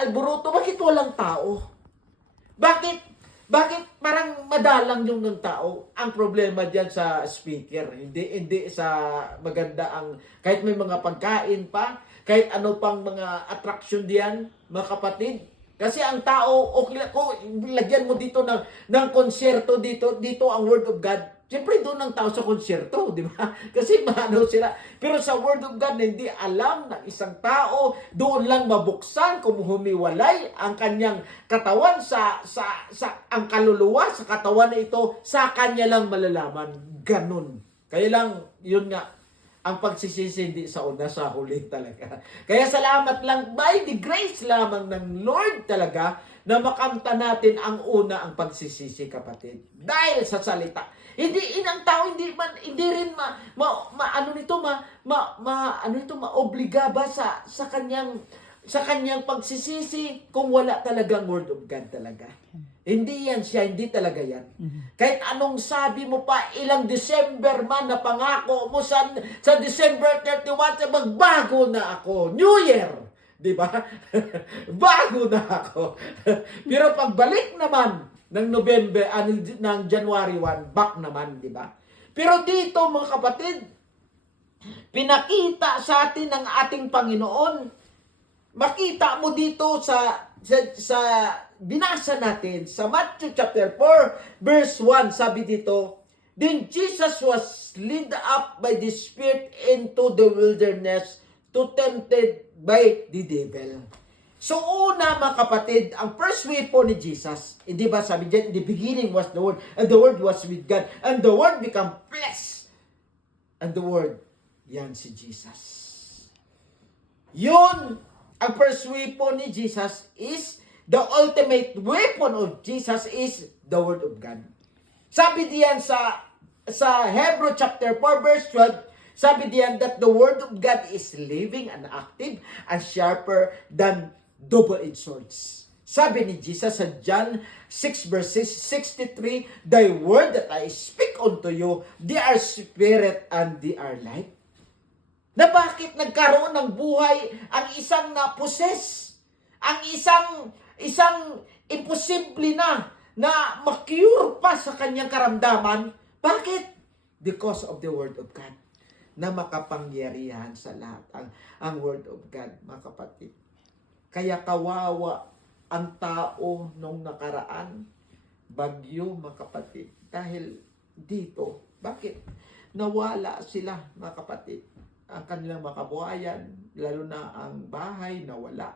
Alboruto, bakit walang tao? Bakit parang madalang yung ng tao? Ang problema diyan sa speaker, hindi sa maganda ang kahit may mga pagkain pa, kahit ano pang mga attraction diyan, mga kapatid. Kasi ang tao, okay ko lagyan mo dito ng konsyerto dito ang Word of God. Siyempre doon ang tao sa konsyerto, di ba? Kasi maano sila. Pero sa Word of God na hindi alam ng isang tao, doon lang mabuksan kung humiwalay ang kanyang katawan sa ang kaluluwa sa katawan na ito, sa kanya lang malalaman. Ganun. Kaya lang, yun nga, ang pagsisisi hindi sa una, sa huli talaga. Kaya salamat lang, by the grace lamang ng Lord talaga, na makanta natin ang una, ang pagsisisi, kapatid. Dahil sa salita. Hindi inang tao hindi rin maobliga ba sa kanyang pagsisisi kung wala talagang Word of God talaga. Hindi yan siya, hindi talaga yan. Kahit anong sabi mo pa, ilang December man na pangako mo sa December 31, magbago na ako. New Year! Di ba? Bago na ako. Pero pagbalik naman ng November, ng January 1, back naman, di ba? Pero dito, mga kapatid, pinakita sa atin ng ating Panginoon. Makita mo dito sa binasa natin sa Matthew chapter 4 verse 1, sabi dito, "Then Jesus was led up by the Spirit into the wilderness to tempted by the devil." So una, mga kapatid, ang first weapon ni Jesus, di ba sabi dyan, in the beginning was the Word, and the Word was with God, and the Word became flesh. And the Word, yan si Jesus. Yun, ang first weapon ni Jesus is, the ultimate weapon of Jesus is the Word of God. Sabi diyan sa Hebrew chapter 4 verse 12, sabi diyan that the Word of God is living and active and sharper than double-edged swords. Sabi ni Jesus sa John 6 verses 63, "Thy word that I speak unto you, they are spirit and they are life." Na bakit nagkaroon ng buhay ang isang na-possess? Ang isang imposible na ma-cure pa sa kanyang karamdaman. Bakit? Because of the Word of God. Na makapangyarihan sa lahat ang Word of God, mga kapatid. Kaya kawawa ang tao nung nakaraan, bagyo, mga kapatid. Dahil dito, bakit? Nawala sila, mga kapatid. Ang kanilang makabuhayan, lalo na ang bahay, nawala.